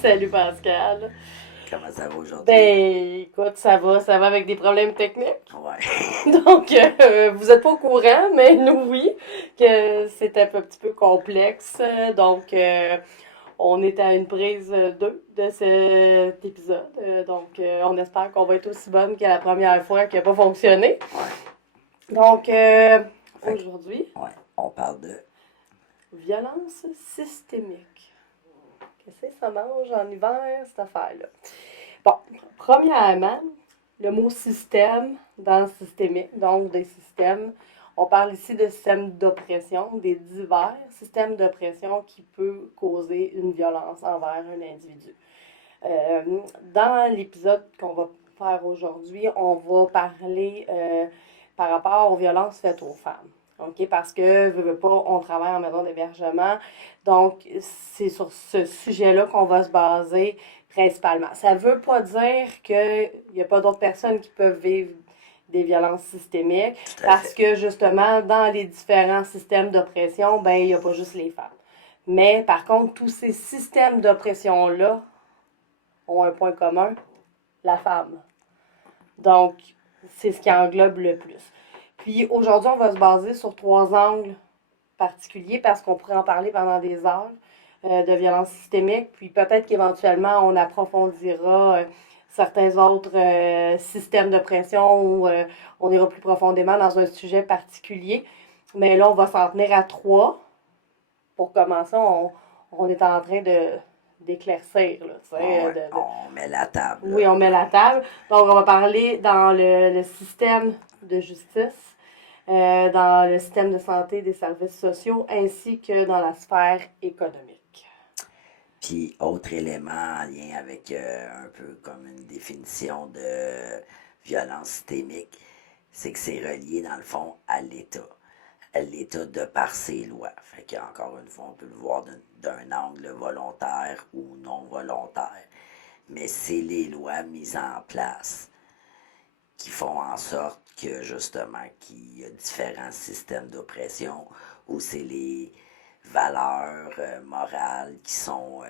Salut Pascal. Comment ça va aujourd'hui? Ben, écoute, ça va avec des problèmes techniques. Ouais. Donc, vous n'êtes pas au courant, mais nous, oui, que c'est un petit peu complexe. Donc, on est à une prise 2 de cet épisode. Donc, on espère qu'on va être aussi bonne que la première fois qui n'a pas fonctionné. Ouais. Donc, Fait aujourd'hui, ouais, on parle de. violence systémique. Qu'est-ce que ça mange en hiver, cette affaire-là? Bon, premièrement, le mot système dans le systémique, donc des systèmes, on parle ici de systèmes d'oppression, des divers systèmes d'oppression qui peuvent causer une violence envers un individu. Dans l'épisode qu'on va faire aujourd'hui, on va parler par rapport aux violences faites aux femmes. OK? Parce que, veux pas, on travaille en maison d'hébergement. Donc, c'est sur ce sujet-là qu'on va se baser principalement. Ça ne veut pas dire qu'il n'y a pas d'autres personnes qui peuvent vivre des violences systémiques, Tout à parce fait. que justement, dans les différents systèmes d'oppression, ben, il n'y a pas juste les femmes. Mais par contre, tous ces systèmes d'oppression-là ont un point commun, la femme. Donc, c'est ce qui englobe le plus. Puis aujourd'hui, on va se baser sur 3 angles particuliers parce qu'on pourrait en parler pendant des heures de violence systémique. Puis peut-être qu'éventuellement, on approfondira certains autres systèmes de pression ou on ira plus profondément dans un sujet particulier. Mais là, on va s'en tenir à 3. Pour commencer, on est en train d'éclaircir, là, tu sais, Ouais, on met la table, oui, là. on met la table. Donc, on va parler dans le système de justice, dans le système de santé des services sociaux, ainsi que dans la sphère économique. Puis, autre élément en lien avec un peu comme une définition de violence systémique, c'est que c'est relié dans le fond à l'État. À l'État de par ses lois. Fait qu'encore une fois, on peut le voir d'un angle volontaire ou non volontaire. Mais c'est les lois mises en place qui font en sorte que justement qu'il y a différents systèmes d'oppression où c'est les valeurs morales qui sont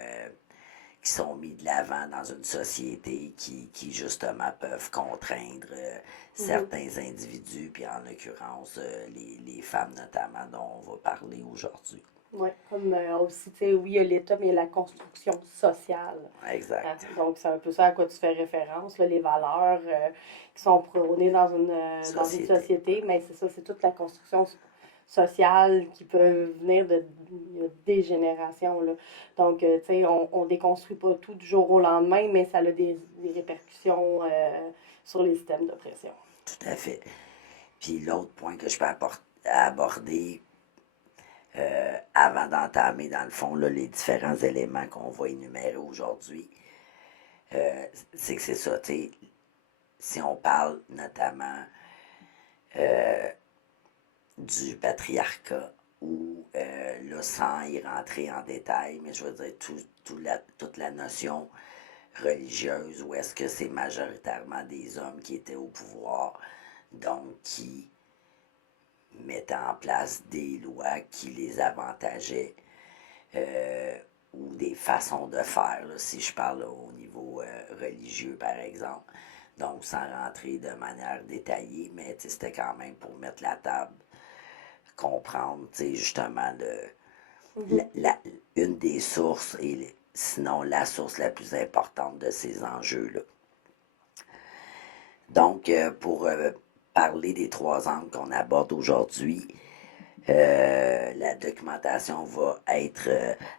mis de l'avant dans une société qui justement peuvent contraindre certains individus, puis en l'occurrence les femmes notamment dont on va parler aujourd'hui. Oui, comme aussi, tu sais, oui, il y a l'État, mais il y a la construction sociale. Hein? Exact. Donc, c'est un peu ça à quoi tu fais référence, là, les valeurs qui sont prônées dans une Société. société, mais c'est ça, c'est toute la construction sociale qui peut venir de des générations. Là. Donc, tu sais, on déconstruit pas tout du jour au lendemain, mais ça a des répercussions sur les systèmes d'oppression. Tout à fait. Puis l'autre point que je peux aborder avant d'entamer, dans le fond, là, les différents éléments qu'on va énumérer aujourd'hui, c'est que c'est ça, tu sais, si on parle notamment du patriarcat, ou là, sans y rentrer en détail, mais je veux dire toute la notion religieuse, où est-ce que c'est majoritairement des hommes qui étaient au pouvoir, donc qui mettaient en place des lois qui les avantageaient, euh, ou des façons de faire, là, si je parle là, au niveau religieux, par exemple. Donc, sans rentrer de manière détaillée, mais c'était quand même pour mettre la table, comprendre, justement, Mhm. une des sources, et sinon la source la plus importante de ces enjeux-là. Donc, pour parler des 3 angles qu'on aborde aujourd'hui, la documentation va être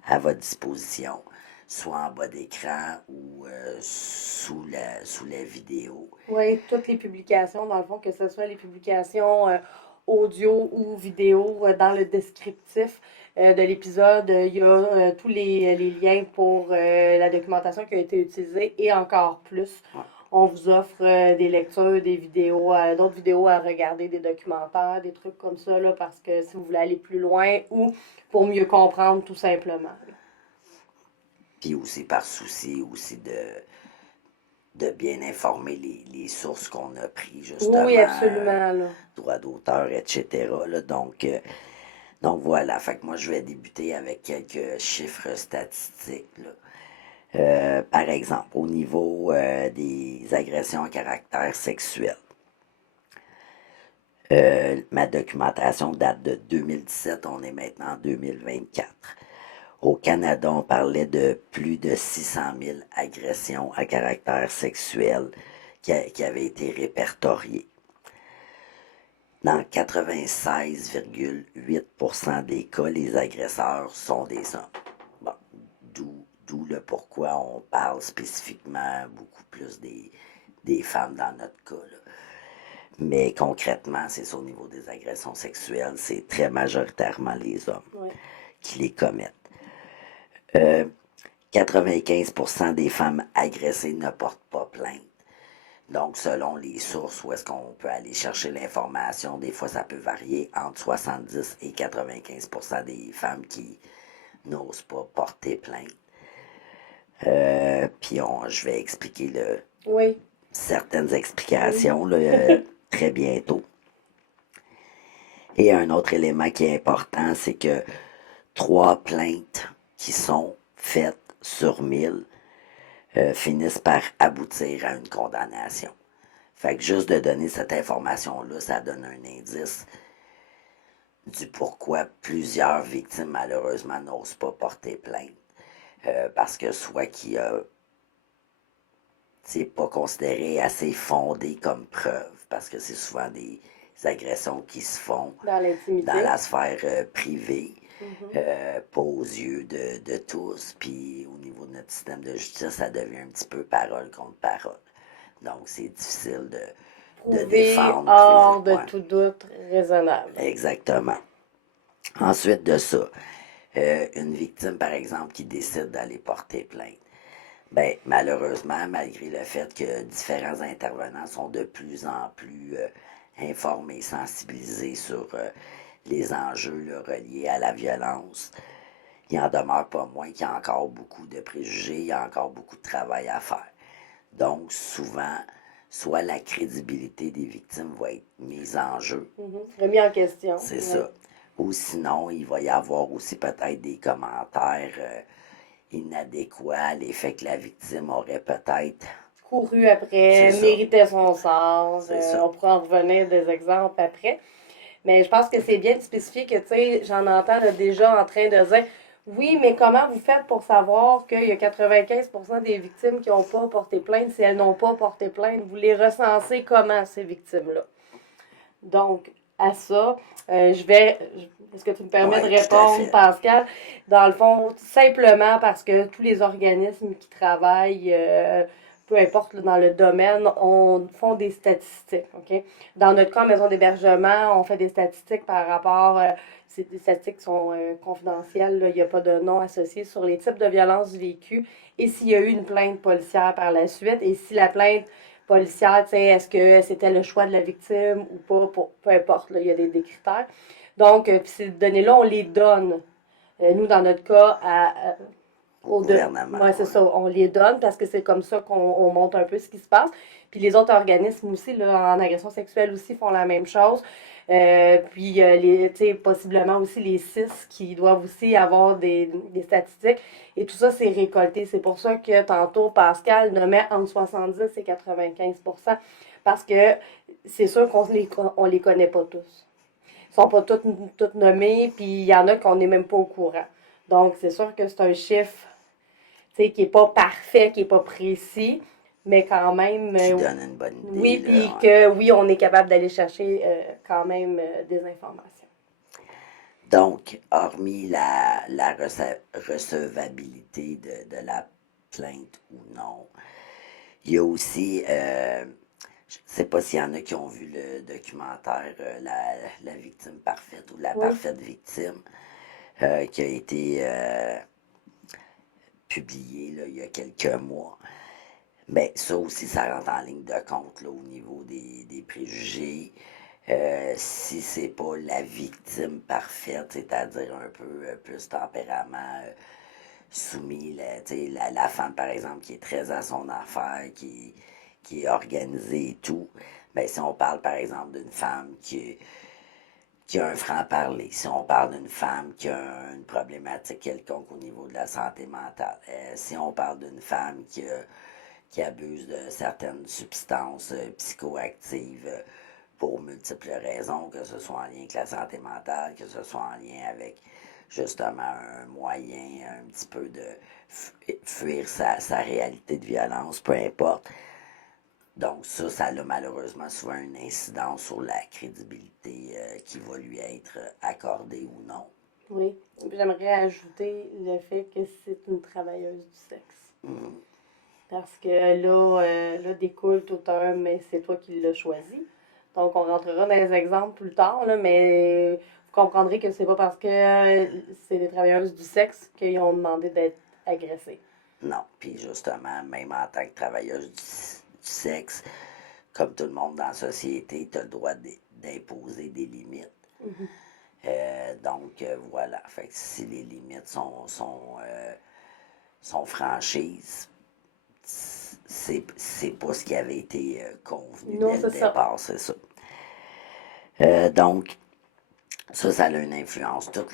à votre disposition, soit en bas d'écran ou sous la vidéo. Oui, toutes les publications, dans le fond, que ce soit les publications audio ou vidéo, dans le descriptif de l'épisode, il y a tous les liens pour la documentation qui a été utilisée et encore plus. Ouais. On vous offre des lectures, des vidéos, d'autres vidéos à regarder, des documentaires, des trucs comme ça, là, parce que si vous voulez aller plus loin ou pour mieux comprendre, tout simplement. Puis aussi par souci aussi de bien informer les sources qu'on a prises, Oui, justement, absolument, là. droits d'auteur, etc. Là. Donc voilà, fait que moi je vais débuter avec quelques chiffres statistiques. Là. Par exemple, au niveau des agressions à caractère sexuel. Ma documentation date de 2017, on est maintenant en 2024. Au Canada, on parlait de plus de 600 000 agressions à caractère sexuel qui avaient été répertoriées. Dans 96,8% des cas, les agresseurs sont des hommes. Bon, d'où le pourquoi on parle spécifiquement beaucoup plus des femmes dans notre cas, là. Mais concrètement, c'est ça, au niveau des agressions sexuelles, c'est très majoritairement les hommes Oui. qui les commettent. 95% des femmes agressées ne portent pas plainte. Donc, selon les sources où est-ce qu'on peut aller chercher l'information, des fois ça peut varier entre 70 et 95% des femmes qui n'osent pas porter plainte. Puis je vais expliquer Oui. certaines explications très bientôt. Et un autre élément qui est important, c'est que 3 plaintes qui sont faites sur 1000 finissent par aboutir à une condamnation. Fait que juste de donner cette information-là, ça donne un indice du pourquoi plusieurs victimes, malheureusement, n'osent pas porter plainte. Parce que soit qu'il a c'est pas considéré assez fondé comme preuve, parce que c'est souvent des agressions qui se font Dans l'intimité. dans la sphère privée, pas aux yeux de tous, puis au niveau de notre système de justice, ça devient un petit peu parole contre parole. Donc, c'est difficile de Prouver défendre. hors de Ouais. tout doute raisonnable. Exactement. Ensuite de ça, une victime, par exemple, qui décide d'aller porter plainte. Ben, malheureusement, malgré le fait que différents intervenants sont de plus en plus informés, sensibilisés sur les enjeux reliés à la violence, il en demeure pas moins qu'il y a encore beaucoup de préjugés, il y a encore beaucoup de travail à faire. Donc, souvent, soit la crédibilité des victimes va être mise en jeu. Remis en question. C'est ça. Ou sinon, il va y avoir aussi peut-être des commentaires inadéquats à l'effet que la victime aurait peut-être. Couru après, C'est ça. méritait son sort. C'est ça. On pourra en revenir des exemples après. Mais je pense que c'est bien de spécifier que, tu sais, j'en entends là, déjà en train de dire oui, mais comment vous faites pour savoir qu'il y a 95% des victimes qui n'ont pas porté plainte si elles n'ont pas porté plainte? Vous les recensez comment, ces victimes-là? Donc, à ça, est-ce que tu me permets Ouais, de tout à répondre, fait. Pascal? Dans le fond, simplement parce que tous les organismes qui travaillent, peu importe là, dans le domaine, font des statistiques. OK? Dans notre cas, en maison d'hébergement, on fait des statistiques par rapport, des statistiques qui sont confidentielles, là, il n'y a pas de nom associé sur les types de violences vécues et s'il y a eu une plainte policière par la suite et si la plainte policière, tu sais, est-ce que c'était le choix de la victime ou pas, peu importe, là, il y a des critères. Donc, ces données-là, on les donne, nous, dans notre cas, Au gouvernement. Ouais, c'est ça, on les donne parce que c'est comme ça qu'on montre un peu ce qui se passe. Puis les autres organismes aussi, là, en agression sexuelle aussi, font la même chose. Puis, possiblement aussi les CIS qui doivent aussi avoir des statistiques. Et tout ça, c'est récolté. C'est pour ça que tantôt, Pascal nommait entre 70 et 95%. Parce que c'est sûr qu'on les connaît pas tous. Ils sont pas toutes nommés, puis il y en a qu'on n'est même pas au courant. Donc, c'est sûr que c'est un chiffre qui n'est pas parfait, qui n'est pas précis, mais quand même. Qui donne une bonne idée. Oui, là, puis ouais. que oui, on est capable d'aller chercher quand même des informations. Donc, hormis la recevabilité de la plainte ou non, il y a aussi, je ne sais pas s'il y en a qui ont vu le documentaire la victime parfaite ou la Oui. parfaite victime, qui a été publié là, il y a quelques mois. Ben, ça aussi, ça rentre en ligne de compte là, au niveau des préjugés. Si c'est pas la victime parfaite, c'est-à-dire un peu plus tempérament soumis, la femme, par exemple, qui est très à son affaire, qui est organisée et tout, ben, si on parle, par exemple, d'une femme qui a un franc-parler. Si on parle d'une femme qui a une problématique quelconque au niveau de la santé mentale, si on parle d'une femme qui abuse de certaines substances psychoactives pour multiples raisons, que ce soit en lien avec la santé mentale, que ce soit en lien avec justement un moyen un petit peu de fuir sa réalité de violence, peu importe. Donc ça a malheureusement souvent une incidence sur la crédibilité qui va lui être accordée ou non. Oui. J'aimerais ajouter le fait que c'est une travailleuse du sexe. Parce que là découle tout un, mais c'est toi qui l'as choisi. Donc, on rentrera dans les exemples plus tard, là, mais vous comprendrez que c'est pas parce que c'est des travailleuses du sexe qu'ils ont demandé d'être agressées. Non, puis justement, même en tant que travailleuse du sexe, comme tout le monde dans la société, tu as le droit d'imposer des limites. Donc, voilà. Fait que si les limites sont franchises, c'est pas ce qui avait été convenu Non, dès le c'est ça. départ, c'est ça. Donc, ça a une influence. Toute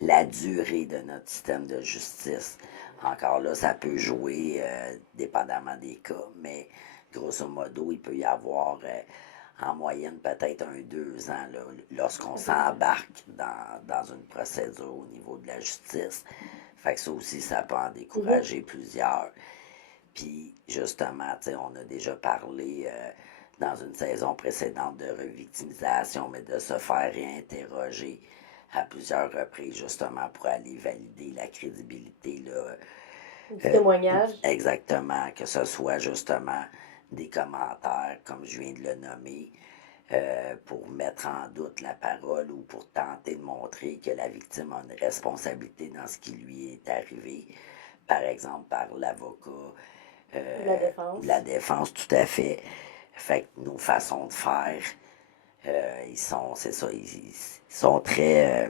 la durée de notre système de justice, encore là, ça peut jouer dépendamment des cas, mais grosso modo, il peut y avoir en moyenne peut-être 2 ans là, lorsqu'on s'embarque dans une procédure au niveau de la justice. Fait que ça aussi, ça peut en décourager plusieurs. Puis, justement, on a déjà parlé dans une saison précédente de revictimisation, mais de se faire réinterroger à plusieurs reprises, justement, pour aller valider la crédibilité là, Du témoignage. Exactement, que ce soit justement des commentaires, comme je viens de le nommer, pour mettre en doute la parole ou pour tenter de montrer que la victime a une responsabilité dans ce qui lui est arrivé, par exemple par l'avocat, La défense, tout à fait. Fait que nos façons de faire, c'est ça, ils sont très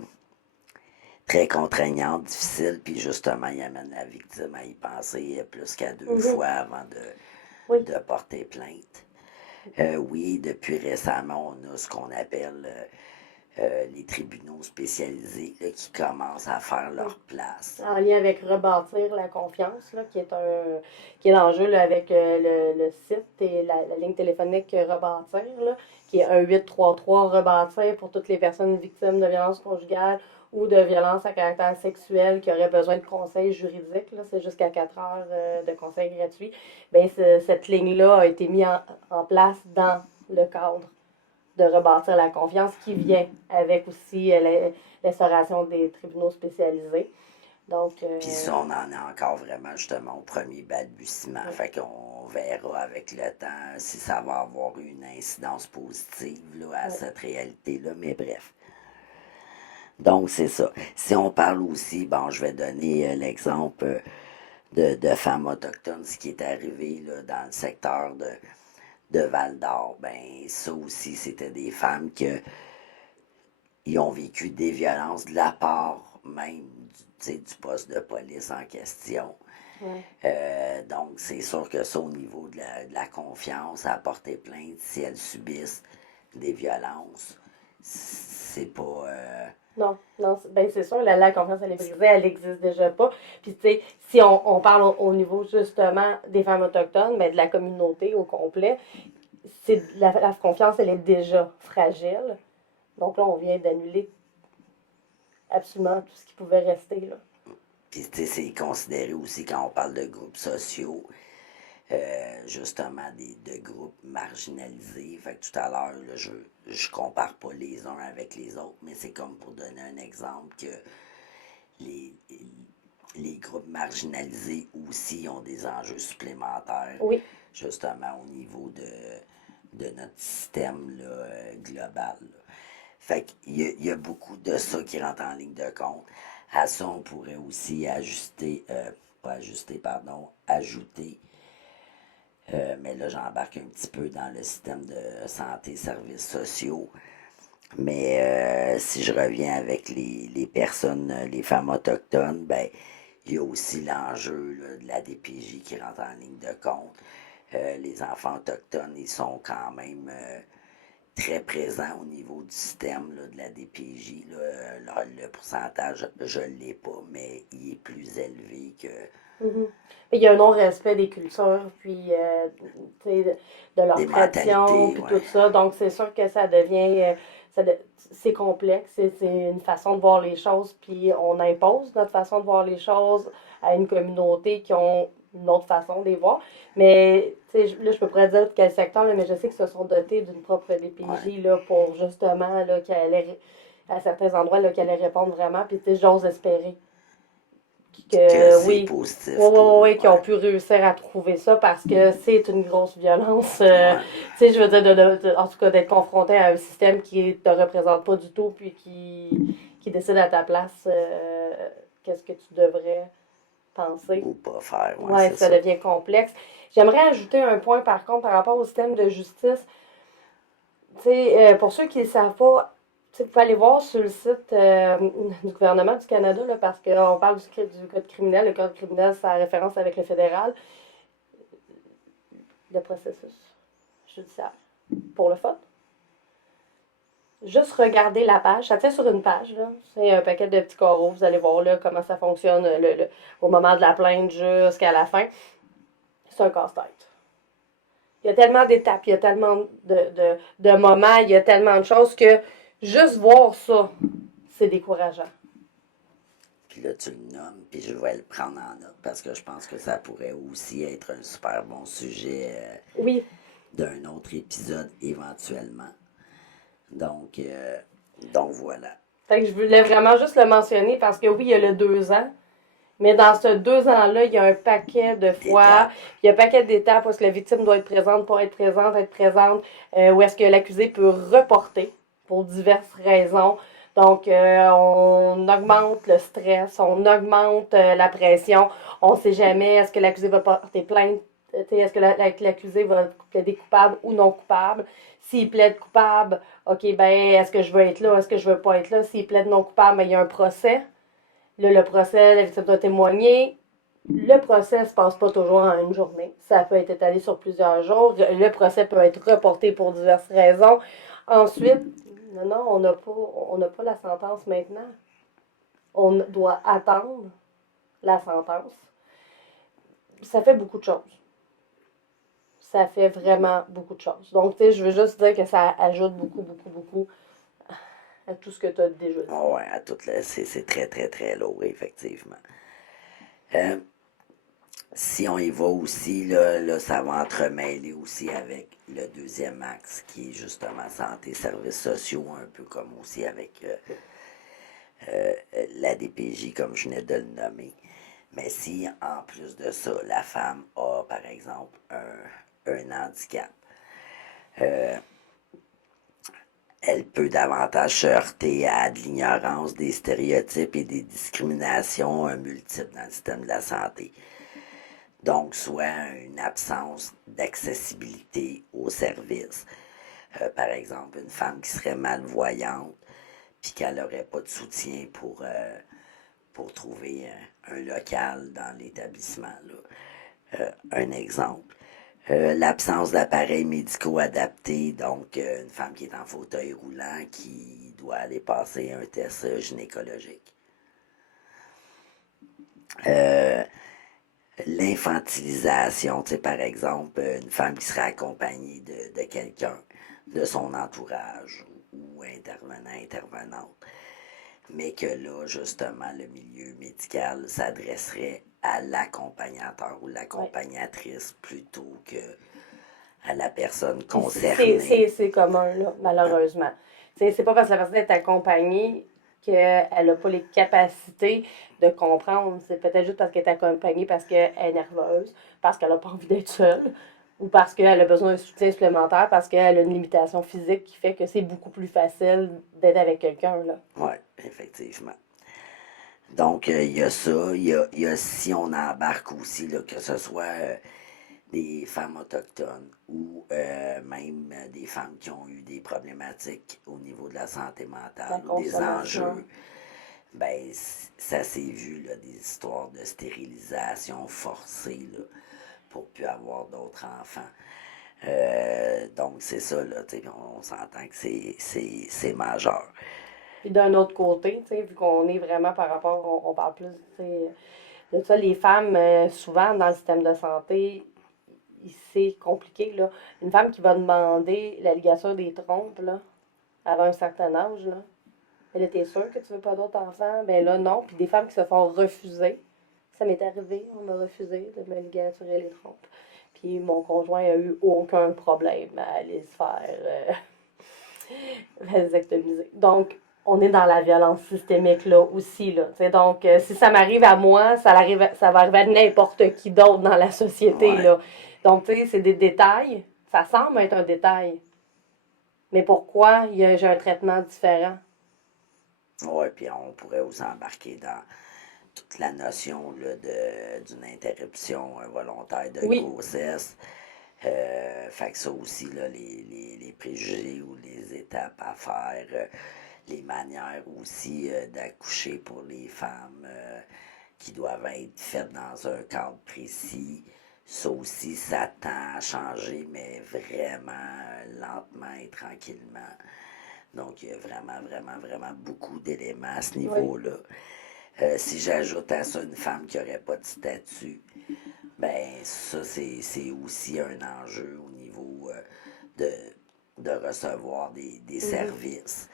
contraignantes, difficiles, puis justement, ils amènent la victime à y penser plus qu'à 2 fois avant de porter plainte. Oui, depuis récemment, on a ce qu'on appelle les tribunaux spécialisés là, qui commencent à faire leur place. En lien avec rebâtir la confiance, là, qui est l'enjeu là, avec le site et la ligne téléphonique Rebâtir, là, qui est un 833 Rebâtir pour toutes les personnes victimes de violences conjugales ou de violences à caractère sexuel qui auraient besoin de conseils juridiques. Là, c'est jusqu'à 4 heures de conseils gratuits. Bien, cette ligne-là a été mise en place dans le cadre de rebâtir la confiance qui vient avec aussi l'instauration des tribunaux spécialisés. Donc, Puis ça, on en est encore vraiment justement au premier balbutiement. Fait qu'on verra avec le temps si ça va avoir une incidence positive là, à cette réalité-là, mais bref. Donc, c'est ça. Si on parle aussi, bon, je vais donner l'exemple de femmes autochtones, ce qui est arrivé là, dans le secteur de Val-d'Or. Ben, ça aussi, c'était des femmes qui ont vécu des violences de la part même du poste de police en question. Donc, c'est sûr que ça, au niveau de la confiance à porter plainte, si elles subissent des violences, c'est pas. non, ben c'est sûr, la confiance, elle est brisée, elle n'existe déjà pas. Puis, tu sais, si on parle au niveau justement des femmes autochtones, mais de la communauté au complet, la confiance, elle est déjà fragile. Donc là, on vient d'annuler absolument tout ce qui pouvait rester, là. Puis, tu sais, c'est considéré aussi quand on parle de groupes sociaux, justement de groupes marginalisés. Fait que tout à l'heure, là, je compare pas les uns avec les autres, mais c'est comme pour donner un exemple que les, les groupes marginalisés aussi ont des enjeux supplémentaires, Oui. justement au niveau de notre système là, global. Là. Fait qu'il y a beaucoup de ça qui rentre en ligne de compte. À ça, on pourrait aussi ajouter, mais là, j'embarque un petit peu dans le système de santé, services sociaux. Mais si je reviens avec les personnes, les femmes autochtones, ben il y a aussi l'enjeu là, de la DPJ qui rentre en ligne de compte. Les enfants autochtones, ils sont quand même très présent au niveau du système là, de la DPJ. Là, le pourcentage, je ne l'ai pas, mais il est plus élevé que Mhm. Il y a un non-respect des cultures, puis tu sais, de leur des tradition, mentalités. puis Ouais, tout ça. Donc, c'est sûr que ça devient. C'est complexe, c'est une façon de voir les choses, puis on impose notre façon de voir les choses à une communauté qui ont une autre façon de les voir. Mais, tu sais, là, je peux pas dire quel secteur, là, mais je sais qu'ils se sont dotés d'une propre ouais. DPJ là, pour justement là, qu'elle allait, à certains endroits, là, qu'elle allait répondre vraiment. Puis, tu sais, j'ose espérer Que que c'est oui, positif oui, oui, pour eux. oui, qui ont pu réussir à trouver ça parce que c'est une grosse violence. Ouais. Tu sais, je veux dire, en tout cas, d'être confronté à un système qui ne te représente pas du tout, puis qui décide à ta place qu'est-ce que tu devrais penser. Ou pas faire, ouais, Ouais, c'est ça ça. devient complexe. J'aimerais ajouter un point, par contre, par rapport au système de justice. Tu sais, pour ceux qui ne savent pas, tu sais, vous pouvez aller voir sur le site du gouvernement du Canada, là, parce qu'on parle du code criminel. Le code criminel, ça a référence avec le fédéral. Le processus judiciaire. Pour le fun. Juste regarder la page. Ça tient sur une page. Là. C'est un paquet de petits carreaux. Vous allez voir là, comment ça fonctionne au moment de la plainte jusqu'à la fin. C'est un casse-tête. Il y a tellement d'étapes, il y a tellement de moments, il y a tellement de choses que juste voir ça, c'est décourageant. Puis là, tu le nommes, puis je vais le prendre en note parce que je pense que ça pourrait aussi être un super bon sujet Oui. d'un autre épisode éventuellement. Donc, euh, donc voilà. Fait que je voulais vraiment juste le mentionner parce que oui, il y a le 2 ans, mais dans ce 2 ans-là, il y a un paquet de fois, D'étapes. il y a un paquet d'étapes où est-ce que la victime doit être présente, pas être présente, où est-ce que l'accusé peut reporter pour diverses raisons. Donc, on augmente le stress, on augmente la pression. On ne sait jamais, est-ce que l'accusé va porter plainte, est-ce que l'accusé va plaider coupable ou non coupable. S'il plaide coupable, OK, ben, est-ce que je veux être là, est-ce que je veux pas être là? S'il plaide non coupable, ben, il y a un procès. Là, le procès, la victime doit témoigner. Le procès ne se passe pas toujours en une journée. Ça peut être étalé sur plusieurs jours. Le procès peut être reporté pour diverses raisons. Ensuite, non, on n'a pas la sentence maintenant. On doit attendre la sentence. Ça fait beaucoup de choses. Ça fait vraiment beaucoup de choses. Donc, tu sais, je veux juste dire que ça ajoute beaucoup, beaucoup, beaucoup à tout ce que tu as déjà dit. Oh, ouais, à toute c'est très, très, très lourd, effectivement. Euh, Si on y va aussi, là, ça va entremêler aussi avec le deuxième axe qui est justement santé, services sociaux, un peu comme aussi avec la DPJ, comme je venais de le nommer. Mais si, en plus de ça, la femme a, par exemple, un handicap, elle peut davantage se heurter à de l'ignorance, des stéréotypes et des discriminations multiples dans le système de la santé. Donc, soit une absence d'accessibilité aux services. Par exemple, une femme qui serait malvoyante, puis qu'elle n'aurait pas de soutien pour trouver un local dans l'établissement. Un exemple. L'absence d'appareils médicaux adaptés, donc une femme qui est en fauteuil roulant qui doit aller passer un test gynécologique. Euh, L'infantilisation, tu sais, par exemple, une femme qui serait accompagnée de quelqu'un, de son entourage ou intervenant, intervenante, mais que là, justement, le milieu médical s'adresserait à l'accompagnateur ou Ouais. l'accompagnatrice plutôt que à la personne concernée. C'est commun, là, malheureusement. C'est pas parce que la personne est accompagnée qu'elle n'a pas les capacités de comprendre. C'est peut-être juste parce qu'elle est accompagnée parce qu'elle est nerveuse, parce qu'elle n'a pas envie d'être seule, ou parce qu'elle a besoin d'un soutien supplémentaire, parce qu'elle a une limitation physique qui fait que c'est beaucoup plus facile d'être avec quelqu'un, là. Oui, effectivement. Donc, il y a ça. Il y a si on embarque aussi, là, que ce soit des femmes autochtones ou même des femmes qui ont eu des problématiques au niveau de la santé La mentale ou des consommation. enjeux, ben ça s'est vu, là, des histoires de stérilisation forcée là, pour plus avoir d'autres enfants. Donc, c'est ça, là, tu sais, on s'entend que c'est majeur. Puis d'un autre côté, tu sais, vu qu'on est vraiment par rapport, on parle plus, tu sais, de ça, les femmes, souvent dans le système de santé, c'est compliqué, là. Une femme qui va demander la ligature des trompes, là, avant un certain âge, là, elle était sûre que tu veux pas d'autres enfants? Ben là, non. Puis des femmes qui se font refuser. Ça m'est arrivé, on m'a refusé de me ligaturer les trompes. Puis mon conjoint a eu aucun problème à aller se faire vasectomiser. Donc, on est dans la violence systémique là aussi. Là. Donc, si ça m'arrive à moi, ça va arriver à n'importe qui d'autre dans la société. Ouais. Là. Donc, tu sais, c'est des détails. Ça semble être un détail. Mais pourquoi j'ai un traitement différent? Ouais, puis on pourrait aussi embarquer dans toute la notion là, d'une interruption volontaire de Oui. grossesse. Fait que ça aussi, là, les préjugés ou les étapes à faire, les manières aussi d'accoucher pour les femmes qui doivent être faites dans un cadre précis. Ça aussi, ça tend à changer, mais vraiment lentement et tranquillement. Donc, il y a vraiment, vraiment, vraiment beaucoup d'éléments à ce Oui. niveau-là. Si j'ajoute à ça une femme qui n'aurait pas de statut, ben ça, c'est aussi un enjeu au niveau de recevoir des Mhm. services.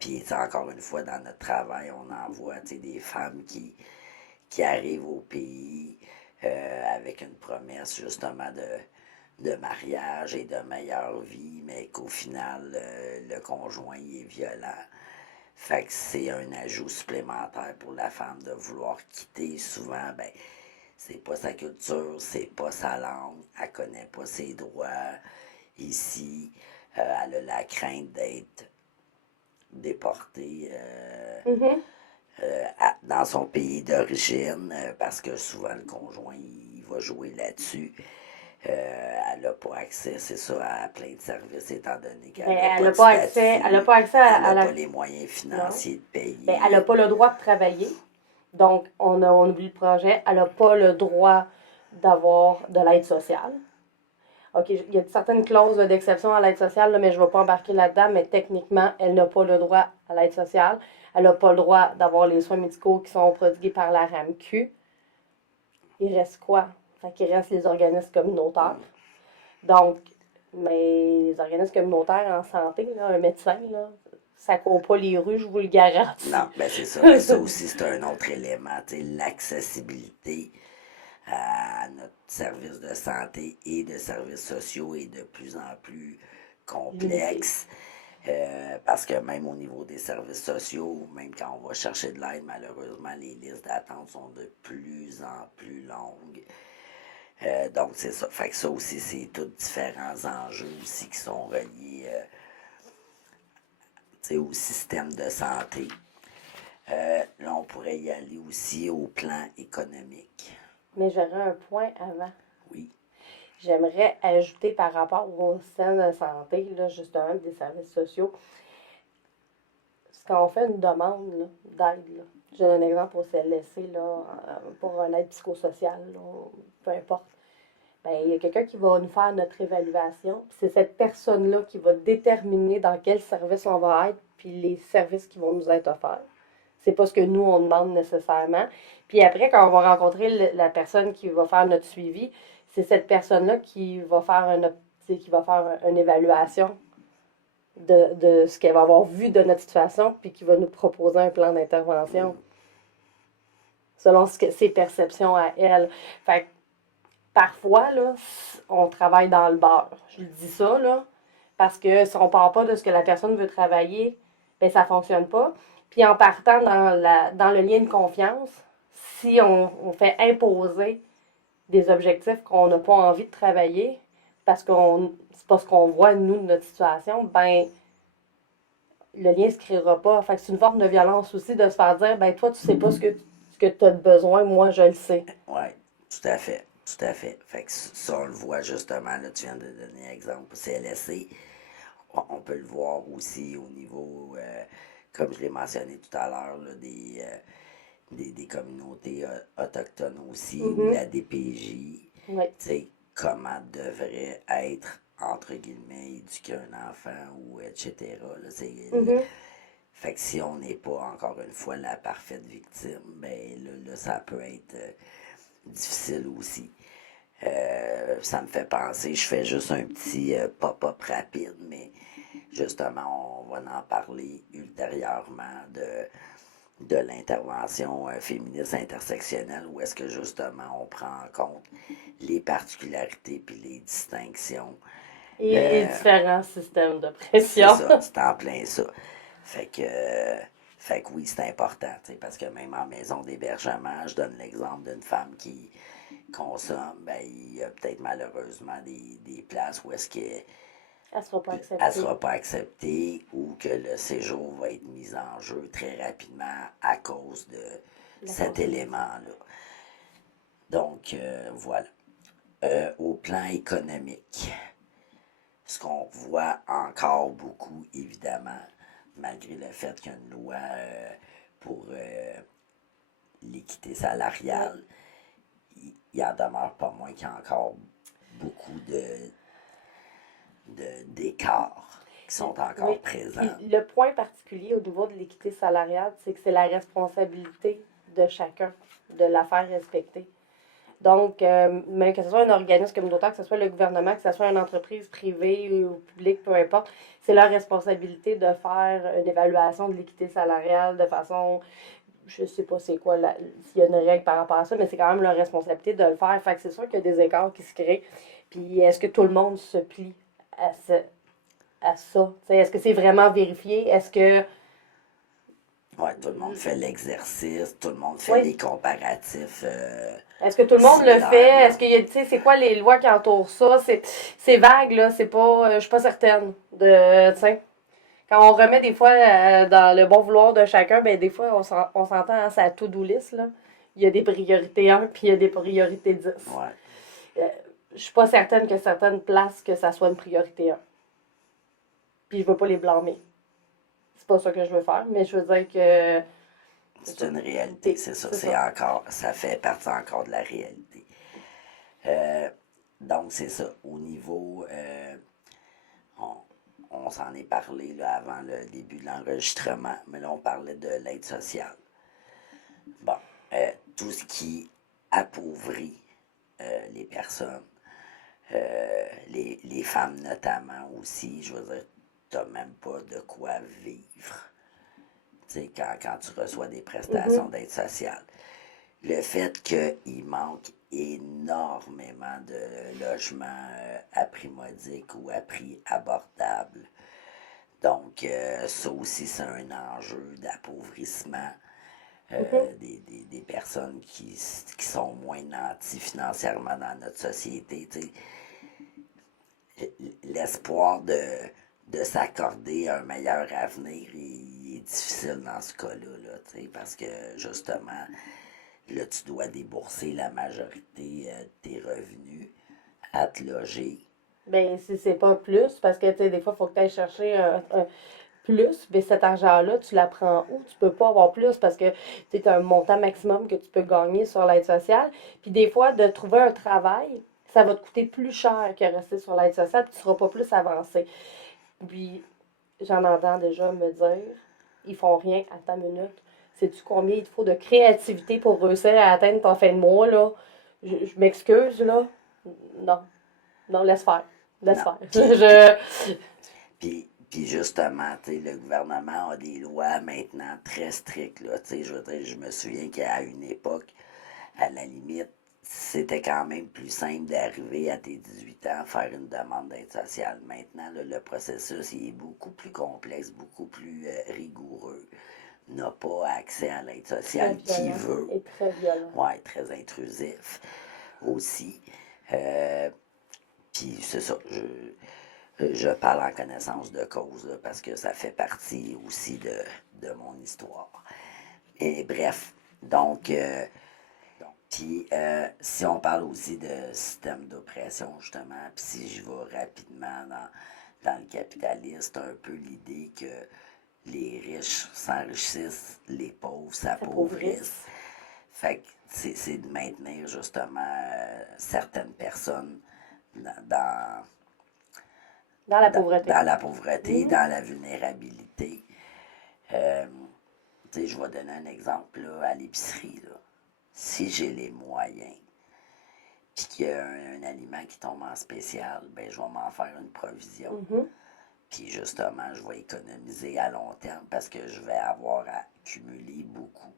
Puis, encore une fois, dans notre travail, on en voit des femmes qui arrivent au pays avec une promesse justement de mariage et de meilleure vie, mais qu'au final, le conjoint est violent. Fait que c'est un ajout supplémentaire pour la femme de vouloir quitter. Souvent, ben, c'est pas sa culture, c'est pas sa langue, elle connaît pas ses droits ici. Elle a la crainte d'être déportée Mhm. dans son pays d'origine parce que souvent le conjoint il va jouer là-dessus. Elle n'a pas accès, c'est ça, à plein de services étant donné Ben, qu'elle n'a elle pas n'a de pas accès, elle a statut, pas accès elle à n'a la. pas les moyens Non. financiers de Ben, elle n'a payer. pas le droit de travailler. Donc, on oublie le projet. Elle n'a pas le droit d'avoir de l'aide sociale. OK, il y a certaines clauses d'exception à l'aide sociale, là, mais je ne vais pas embarquer là-dedans, mais techniquement, elle n'a pas le droit à l'aide sociale. Elle n'a pas le droit d'avoir les soins médicaux qui sont prodigués par la RAMQ. Il reste quoi? Fait qu'il reste les organismes communautaires. Donc, mais les organismes communautaires en santé, là, un médecin, là, ça ne court pas les rues, je vous le Non, garantis. ben c'est ça. Mais ça aussi, c'est un autre élément. L'accessibilité à notre service de santé et de services sociaux est de plus en plus Limité. complexe. Parce que même au niveau des services sociaux, même quand on va chercher de l'aide, malheureusement, les listes d'attente sont de plus en plus longues. Donc, c'est ça. Fait que ça aussi, c'est tous différents enjeux aussi qui sont reliés au système de santé. Là, on pourrait y aller aussi au plan économique. Mais j'aurais un point avant. Oui. J'aimerais ajouter par rapport au système de santé, là, justement, des services sociaux. Quand on fait une demande d'aide, je donne un exemple au CLSC, là, pour une aide psychosociale, là, peu importe. Ben, il y a quelqu'un qui va nous faire notre évaluation. C'est cette personne-là qui va déterminer dans quel service on va être, puis les services qui vont nous être offerts. C'est pas ce que nous, on demande nécessairement. Puis après, quand on va rencontrer la personne qui va faire notre suivi, c'est cette personne-là qui va faire une évaluation de ce qu'elle va avoir vu de notre situation, puis qui va nous proposer un plan d'intervention selon ses perceptions à elle. Fait que parfois, là, on travaille dans le beurre. Je dis ça, là, parce que si on part pas de ce que la personne veut travailler, ben ça fonctionne pas. Puis en partant dans le lien de confiance, si on fait imposer des objectifs qu'on n'a pas envie de travailler, parce qu'on c'est pas ce qu'on voit, nous, de notre situation, ben le lien se créera pas. Fait que c'est une forme de violence aussi de se faire dire, ben toi, tu sais pas ce que tu as besoin, moi, je le sais. Oui, tout à fait. Tout à fait. Fait que ça, on le voit justement, là, tu viens de donner un exemple pour CLSC. On peut le voir aussi au niveau, comme je l'ai mentionné tout à l'heure, des communautés autochtones aussi, ou Mhm. la DPJ. Oui. Tu sais, comment devrait être, entre guillemets, éduquer un enfant, ou etc. Là, Mhm. fait que si on n'est pas, encore une fois, la parfaite victime, ben là, ça peut être difficile aussi. Ça me fait penser, je fais juste un petit pop-up rapide, mais justement, on va en parler ultérieurement de l'intervention féministe intersectionnelle, où est-ce que justement on prend en compte les particularités puis les distinctions. Et les Euh, différents systèmes de c'est pression. ça, c'est en plein ça. Fait que, fait que oui, c'est important, parce que même en maison d'hébergement, je donne l'exemple d'une femme qui consomme, ben, il y a peut-être malheureusement des places où est-ce qu'elle Elle sera pas ne acceptée. sera pas acceptée ou que le séjour va être mis en jeu très rapidement à cause de La cet consommation. élément-là. Donc, voilà. Au plan économique, ce qu'on voit encore beaucoup, évidemment, malgré le fait qu'il y a une loi pour l'équité Ouais. salariale, il en demeure pas moins qu'il y a encore beaucoup d'écarts qui sont encore Oui. présents. Puis le point particulier au niveau de l'équité salariale, c'est que c'est la responsabilité de chacun de la faire respecter. Donc, même que ce soit un organisme communautaire, que ce soit le gouvernement, que ce soit une entreprise privée ou publique, peu importe, c'est leur responsabilité de faire une évaluation de l'équité salariale de façon, je sais pas c'est quoi, s'il y a une règle par rapport à ça, mais c'est quand même leur responsabilité de le faire. Fait que c'est sûr qu'il y a des écarts qui se créent. Puis est-ce que tout le monde se plie à, à ça? T'sais, est-ce que c'est vraiment vérifié? Est-ce que... Ouais, tout le monde fait l'exercice, tout le monde fait Oui. les comparatifs Est-ce que tout le monde le similaires, fait? là. Est-ce qu'il y a, tu sais, c'est quoi les lois qui entourent ça? C'est vague, là. C'est pas, je suis pas certaine de, tu sais. Quand on remet des fois dans le bon vouloir de chacun, ben des fois, on s'entend, hein, c'est à to-do list, là. Il y a des priorités 1 puis il y a des priorités 10. Ouais. Je suis pas certaine que certaines places que ça soit une priorité 1. Puis je veux pas les blâmer. C'est pas ça que je veux faire, mais je veux dire que c'est C'est ça. une réalité, c'est ça. C'est C'est ça. encore, ça fait partie encore de la réalité. Euh, donc, c'est ça. Au niveau, on, on s'en est parlé là, avant le début de l'enregistrement, mais là, on parlait de l'aide sociale. Bon, tout ce qui appauvrit les personnes, les femmes notamment aussi, je veux dire, t'as même pas de quoi vivre. Tu sais, quand tu reçois des prestations Mhm. d'aide sociale. Le fait qu'il manque énormément de logements à prix modique ou à prix abordable. Donc, ça aussi, c'est un enjeu d'appauvrissement Mhm. des personnes qui sont moins nanties financièrement dans notre société. L'espoir de s'accorder un meilleur avenir il est difficile dans ce cas-là, là, parce que justement, là, tu dois débourser la majorité de tes revenus à te loger. Ben, si c'est pas plus, parce que, tu sais, des fois, il faut que tu ailles chercher un plus, mais cet argent-là, tu l'apprends où? Tu peux pas avoir plus parce que c'est un montant maximum que tu peux gagner sur l'aide sociale. Puis des fois, de trouver un travail, ça va te coûter plus cher que rester sur l'aide sociale, puis tu seras pas plus avancé. Puis j'en entends déjà me dire, ils font rien à ta minute. Sais-tu combien il te faut de créativité pour réussir à atteindre ton fin de mois, là? Je m'excuse, là. Non. Non, laisse faire. Laisse Non. faire. Puis, puis justement, le gouvernement a des lois maintenant très strictes. Là, je veux dire, je me souviens qu'à une époque, à la limite, c'était quand même plus simple d'arriver à tes 18 ans à faire une demande d'aide sociale. Maintenant, là, le processus il est beaucoup plus complexe, beaucoup plus rigoureux. N'a pas accès à l'aide Très sociale qui violent. veut. Et très violent. Ouais, très intrusif aussi. Euh, Puis c'est ça, je parle en connaissance de cause là, parce que ça fait partie aussi de mon histoire. Et bref, donc, puis si on parle aussi de système d'oppression, justement, puis si je vais rapidement dans le capitalisme, un peu l'idée que les riches s'enrichissent, les pauvres s'appauvrissent. S'appauvrissent. Fait que c'est de maintenir justement certaines personnes dans, Dans la pauvreté. dans la pauvreté, dans la vulnérabilité. Je vais donner un exemple là, à l'épicerie. Là. Si j'ai les moyens, puis qu'il y a un aliment qui tombe en spécial, ben je vais m'en faire une provision. Puis justement, je vais économiser à long terme parce que je vais avoir à accumuler beaucoup.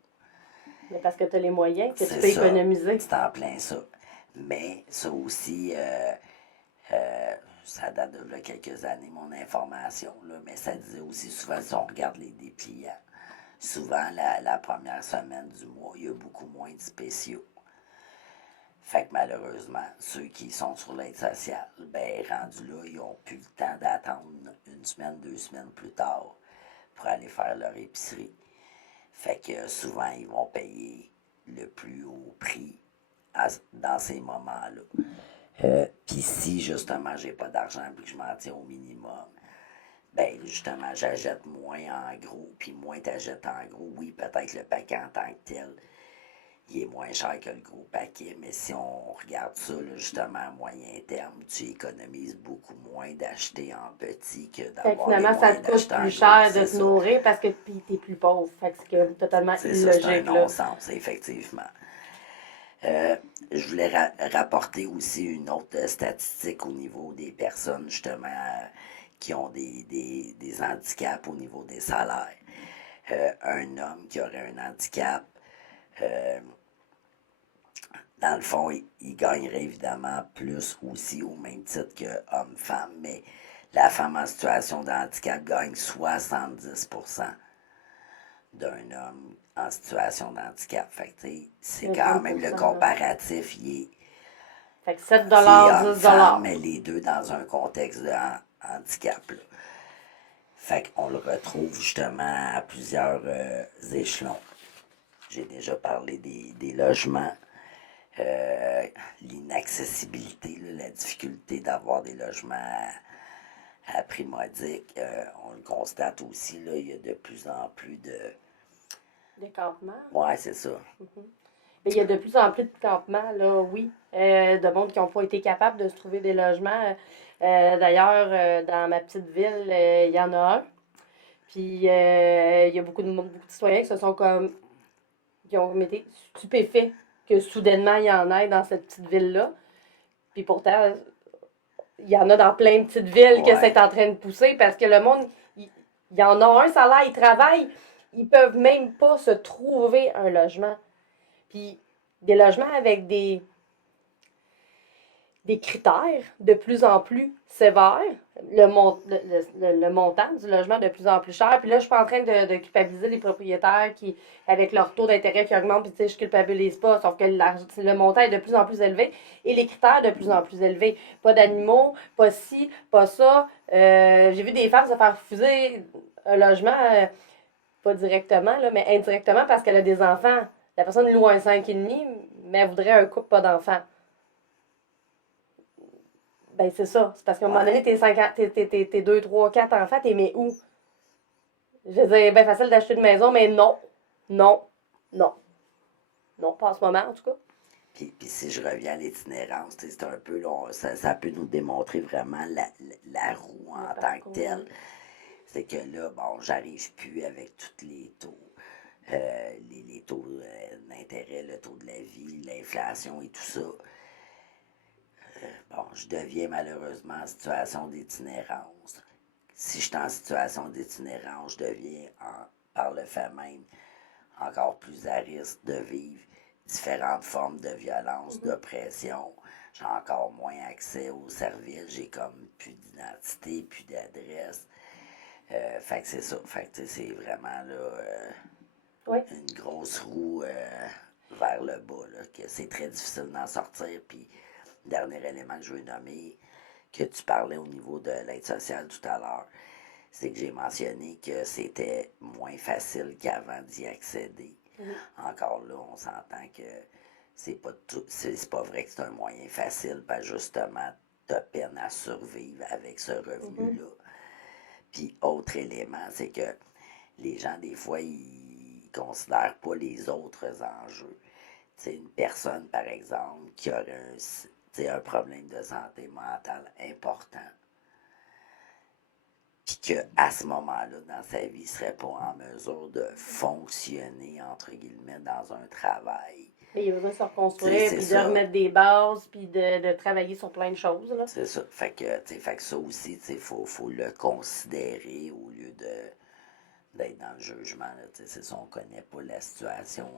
Mais parce que tu as les moyens que tu C'est peux ça. économiser. C'est en plein ça. Mais ça aussi, ça date de là, quelques années, mon information, là, mais ça disait aussi souvent, si on regarde les dépliants, souvent la première semaine du mois, il y a beaucoup moins de spéciaux. Fait que malheureusement, ceux qui sont sur l'aide sociale, ben rendus là, ils n'ont plus le temps d'attendre une semaine, 2 semaines plus tard pour aller faire leur épicerie. Fait que souvent, ils vont payer le plus haut prix dans ces moments-là. Puis si justement j'ai pas d'argent et que je m'en tiens au minimum, ben justement j'achète moins en gros, puis moins t'achètes en gros. Oui, peut-être le paquet en tant que tel, il est moins cher que le gros paquet, mais si on regarde ça là, justement à moyen terme, tu économises beaucoup moins d'acheter en petit que Fait que d'avoir les finalement, ça moyens te coûte d'acheter en plus gros. cher de C'est te ça. nourrir parce que t'es plus pauvre. Fait que c'est totalement C'est ça, c'est un illogique, là. non-sens, effectivement. Je voulais rapporter aussi une autre statistique au niveau des personnes, justement, qui ont des handicaps au niveau des salaires. Un homme qui aurait un handicap, dans le fond, il gagnerait évidemment plus aussi au même titre que homme-femme, mais la femme en situation de handicap gagne 70% d'un homme en situation de handicap. Fait que, c'est Le quand même 30%, le là. comparatif, Fait que 7 c'est 10 homme-femme, mais les deux dans un contexte de handicap. Là. Fait qu'on le retrouve justement à plusieurs échelons. J'ai déjà parlé des logements, l'inaccessibilité, là, la difficulté d'avoir des logements à prix modique. On le constate aussi, là, il y a de plus en plus de... Des campements. Ouais, c'est ça. Mais il y a de plus en plus de campements, là, oui. De monde qui n'ont pas été capables de se trouver des logements. D'ailleurs, dans ma petite ville, il y en a un. Puis il y a beaucoup de citoyens qui se sont comme qui ont été stupéfaits que soudainement il y en ait dans cette petite ville-là. Puis pourtant, il y en a dans plein de petites villes que Ouais. c'est en train de pousser parce que le monde, il y en a un salaire, ils travaillent, ils peuvent même pas se trouver un logement. Puis des logements avec des critères de plus en plus sévères, le montant du logement de plus en plus cher. Puis là, je suis pas en train de culpabiliser les propriétaires qui, avec leur taux d'intérêt qui augmente, puis tu sais, je culpabilise pas, sauf que le montant est de plus en plus élevé et les critères de plus en plus élevés. Pas d'animaux, pas ci, pas ça. J'ai vu des femmes se faire refuser un logement, pas directement, là, mais indirectement parce qu'elle a des enfants. La personne loue un 5,5, mais elle voudrait un couple pas d'enfants. Ben, c'est ça. C'est parce qu'à un moment donné, t'es 2, 3, 4 enfants, t'es mis où? Je veux dire, bien facile d'acheter une maison, mais non. Non. Non. Non, pas en ce moment, en tout cas. Puis si je reviens à l'itinérance, c'est un peu, là, ça peut nous démontrer vraiment la roue en tant que telle. C'est que là, bon, j'arrive plus avec tous les taux. Les taux d'intérêt, le taux de la vie, l'inflation et tout ça. Bon, je deviens malheureusement en situation d'itinérance. Si je suis en situation d'itinérance, je deviens, par le fait même, encore plus à risque de vivre différentes formes de violence, d'oppression. J'ai encore moins accès aux services, j'ai comme plus d'identité, plus d'adresse. Fait que c'est ça. Fait que c'est vraiment là une grosse roue vers le bas, là, que c'est très difficile d'en sortir. Puis, dernier élément que je veux nommer, que tu parlais au niveau de l'aide sociale tout à l'heure, c'est que j'ai mentionné que c'était moins facile qu'avant d'y accéder. Encore là, on s'entend que c'est pas vrai que c'est un moyen facile, parce que justement, t'as peine à survivre avec ce revenu-là. Puis, autre élément, c'est que les gens, des fois, ils considèrent pas les autres enjeux. C'est une personne, par exemple, qui aurait tu sais, un problème de santé mentale important, puis qu'à ce moment-là, dans sa vie, il ne serait pas en mesure de fonctionner, entre guillemets, dans un travail. Mais il a besoin de se Tu sais, reconstruire, c'est puis de ça. remettre des bases, puis de travailler sur plein de choses, là. C'est ça. Fait que, tu sais, fait que ça aussi, tu sais, faut le considérer au lieu d'être dans le jugement, là. Tu sais, c'est ça, on connaît pas la situation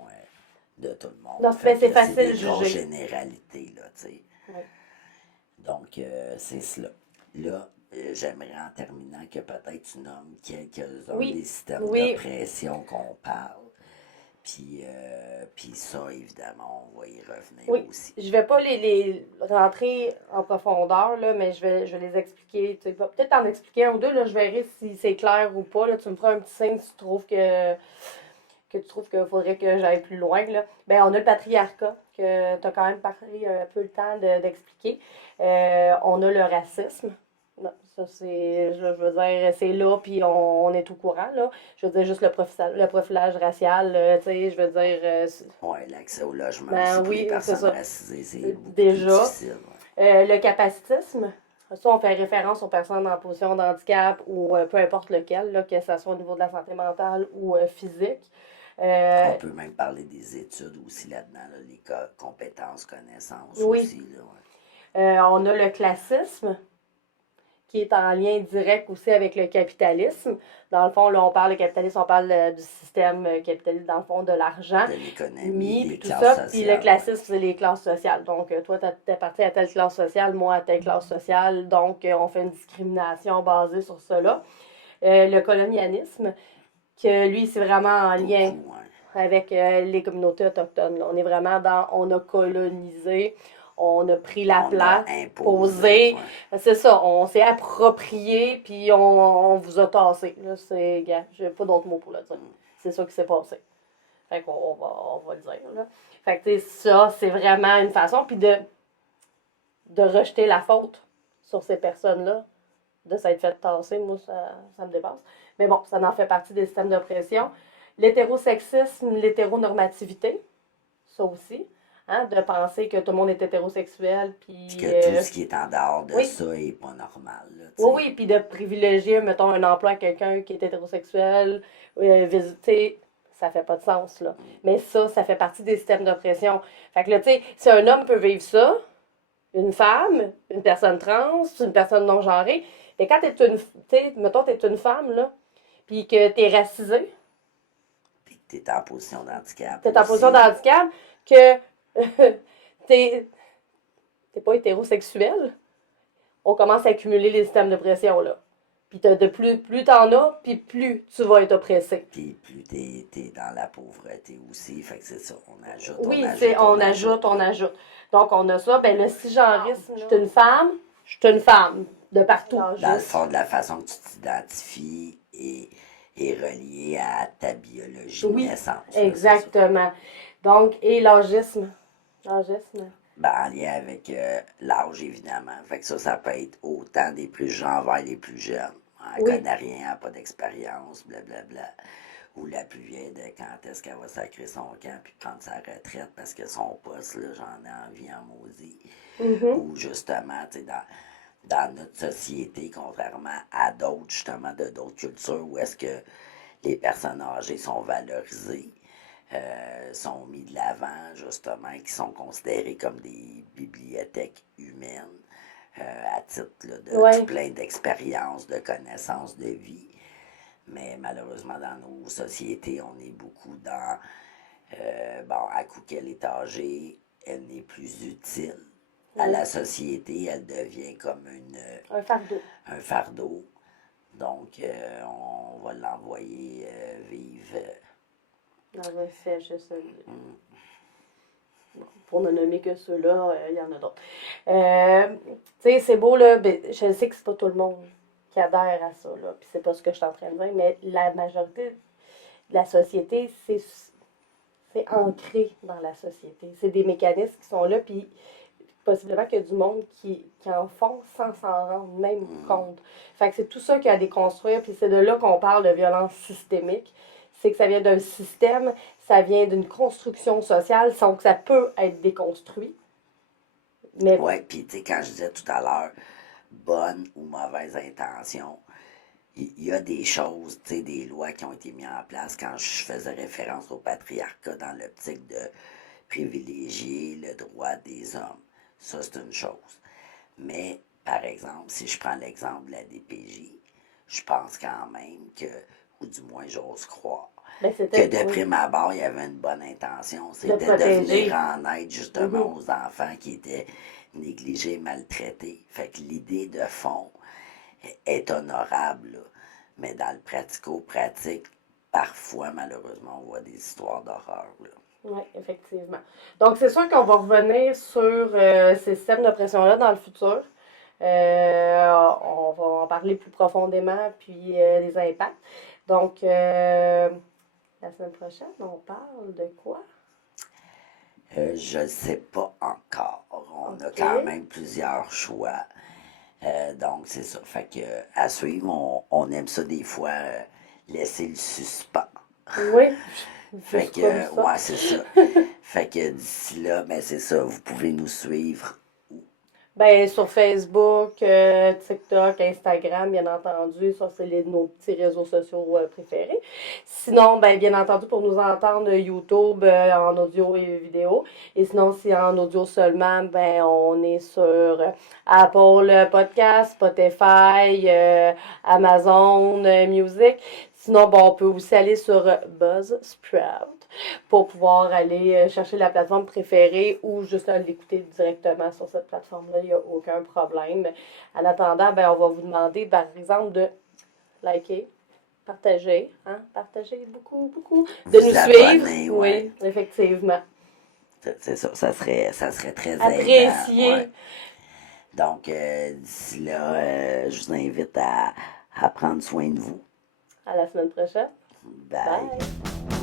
de tout le monde. Non, Fait c'est que c'est facile des de grosses juger. généralités, là, tu sais. Ouais. Donc, c'est cela. Là, j'aimerais en terminant que peut-être tu nommes quelques-uns Oui, des systèmes oui. de pression qu'on parle. Puis ça, évidemment, on va y revenir Oui, aussi. je vais pas les rentrer en profondeur, là, mais je vais les expliquer. Tu sais, peut-être en expliquer un ou deux, là, je verrai si c'est clair ou pas. Là, tu me feras un petit signe si tu trouves que tu trouves qu'il faudrait que j'aille plus loin. Là. Ben, on a le patriarcat, que tu as quand même parlé un peu le temps d'expliquer. On a le racisme. Non, ça, c'est, je veux dire, c'est là, puis on est au courant, là. Je veux dire, juste le profilage racial, tu sais, je veux dire, Oui, l'accès au logement aussi ben pour les oui, c'est personnes ça. racisées, c'est beaucoup plus Déjà. difficile. Ouais. Le capacitisme, ça, on fait référence aux personnes en position de handicap ou peu importe lequel, là, que ce soit au niveau de la santé mentale ou physique. On peut même parler des études aussi là-dedans, là, les compétences, connaissances Oui. aussi. Là, ouais. On a le classisme, qui est en lien direct aussi avec le capitalisme. Dans le fond, là, on parle de capitalisme, on parle du système capitaliste, dans le fond, de l'argent, De l'économie, mis, des puis tout classes ça. Puis le sociales. classisme, c'est les classes sociales. Donc, toi, t'es parti à telle classe sociale, moi à telle classe sociale. Donc, on fait une discrimination basée sur cela. Le colonialisme, que lui, c'est vraiment en lien Beaucoup, ouais. avec les communautés autochtones. Là. On est vraiment dans, on a colonisé, on a pris la On place, a imposé. posé. Ouais. C'est ça, on s'est approprié, puis on vous a tassé. Là, c'est, gars, j'ai pas d'autre mot pour le dire. C'est ça qui s'est passé. Fait qu'on on va le dire. Là. Fait que, tu sais, ça, c'est vraiment une façon, puis de rejeter la faute sur ces personnes-là, de s'être fait tasser, moi, ça me dépasse. Mais bon, ça en fait partie des systèmes d'oppression. L'hétérosexisme, l'hétéronormativité, ça aussi, hein, de penser que tout le monde est hétérosexuel, Puis puis... que tout ce qui est en dehors de oui. ça est pas normal. Là, Oui, oui, puis de privilégier, mettons, un emploi à quelqu'un qui est hétérosexuel, visiter, ça fait pas de sens, là. Mais ça fait partie des systèmes d'oppression. Fait que là, tu sais, si un homme peut vivre ça, une femme, une personne trans, une personne non-genrée, mais quand t'es une, tu sais, mettons, t'es une femme, là, puis que t'es racisée, Puis que t'es en position d'handicap. t'es en aussi. position de handicap, que t'es pas hétérosexuel, on commence à accumuler les systèmes de pression, là. Puis de plus t'en as, puis plus tu vas être oppressé. Puis plus t'es dans la pauvreté aussi. Fait que c'est ça. On ajoute, Oui, on ajoute. on ajoute. Donc, on a ça. Ben, le cisgenrisme, je suis une femme, je suis une femme, de partout. Dans le fond, de la façon que tu t'identifies est reliée à ta biologie de Oui, naissance. exactement. Donc, et l'âgisme. L'âgisme. Ben, en lien avec l'âge, évidemment. Fait que ça peut être autant des plus jeunes vers les plus jeunes. Elle Oui. connaît rien, elle n'a pas d'expérience, blablabla. Ou la plus vieille de quand est-ce qu'elle va sacrer son camp puis prendre sa retraite parce que son poste, là, j'en ai envie en maudit. Ou justement, tu sais, dans notre société, contrairement à d'autres, justement, de d'autres cultures, où est-ce que les personnes âgées sont valorisées, sont mis de l'avant, justement, qui sont considérées comme des bibliothèques humaines, à titre là, de plein d'expériences, de connaissances, de vie. Mais malheureusement, dans nos sociétés, on est beaucoup dans, bon, à coup qu'elle est âgée, elle n'est plus utile à la société, elle devient comme un fardeau. Un fardeau. Donc, on va l'envoyer vivre. Dans un CHSLD. Pour ne nommer que ceux-là, il y en a d'autres. Tu sais, c'est beau, là, je sais que c'est pas tout le monde qui adhère à ça, là, puis c'est pas ce que je suis en train de dire, mais la majorité de la société, c'est ancré dans la société. C'est des mécanismes qui sont là, puis possiblement qu'il y a du monde qui en font sans s'en rendre même compte. Fait que c'est tout ça qu'il y a à déconstruire, puis c'est de là qu'on parle de violence systémique. C'est que ça vient d'un système, ça vient d'une construction sociale, donc ça peut être déconstruit. Mais Ouais, puis tu sais, quand je disais tout à l'heure, bonne ou mauvaise intention, il y a des choses, tu sais, des lois qui ont été mises en place quand je faisais référence au patriarcat dans l'optique de privilégier le droit des hommes. Ça, c'est une chose. Mais, par exemple, si je prends l'exemple de la DPJ, je pense quand même que, ou du moins j'ose croire, ben, que c'était, de oui, prime abord, il y avait une bonne intention. de C'était de venir protéger. en aide justement Mhm. aux enfants qui étaient négligés, maltraités. Fait que l'idée de fond est honorable, là. Mais dans le pratico-pratique, parfois, malheureusement, on voit des histoires d'horreur, là. Oui, effectivement. Donc, c'est sûr qu'on va revenir sur ces systèmes d'oppression-là dans le futur. On va en parler plus profondément, puis les impacts. Donc, la semaine prochaine, on parle de quoi? Je ne sais pas encore. On a OK. quand même plusieurs choix. Donc, c'est ça. Fait que, à suivre, on aime ça des fois, laisser le suspens. Oui, j'ai Fait juste pas vu que, ça. ouais, c'est ça. Fait que d'ici là, ben c'est ça, vous pouvez nous suivre. Ben, sur Facebook, TikTok, Instagram, bien entendu. Ça, c'est nos petits réseaux sociaux préférés. Sinon, ben, bien entendu, pour nous entendre, YouTube en audio et vidéo. Et sinon, si en audio seulement, ben, on est sur Apple Podcast, Spotify, Amazon Music. Sinon, bon, on peut aussi aller sur Buzzsprout pour pouvoir aller chercher la plateforme préférée ou juste l'écouter directement sur cette plateforme-là. Il n'y a aucun problème. En attendant, ben, on va vous demander, par exemple, de liker, partager, hein, partager beaucoup, beaucoup, de nous Vous suivre. abonner, ouais. Oui, effectivement. C'est ça, ça serait très aidant, ouais. Apprécier. Donc, d'ici là, je vous invite à prendre soin de vous. À la semaine prochaine. Bye. Bye.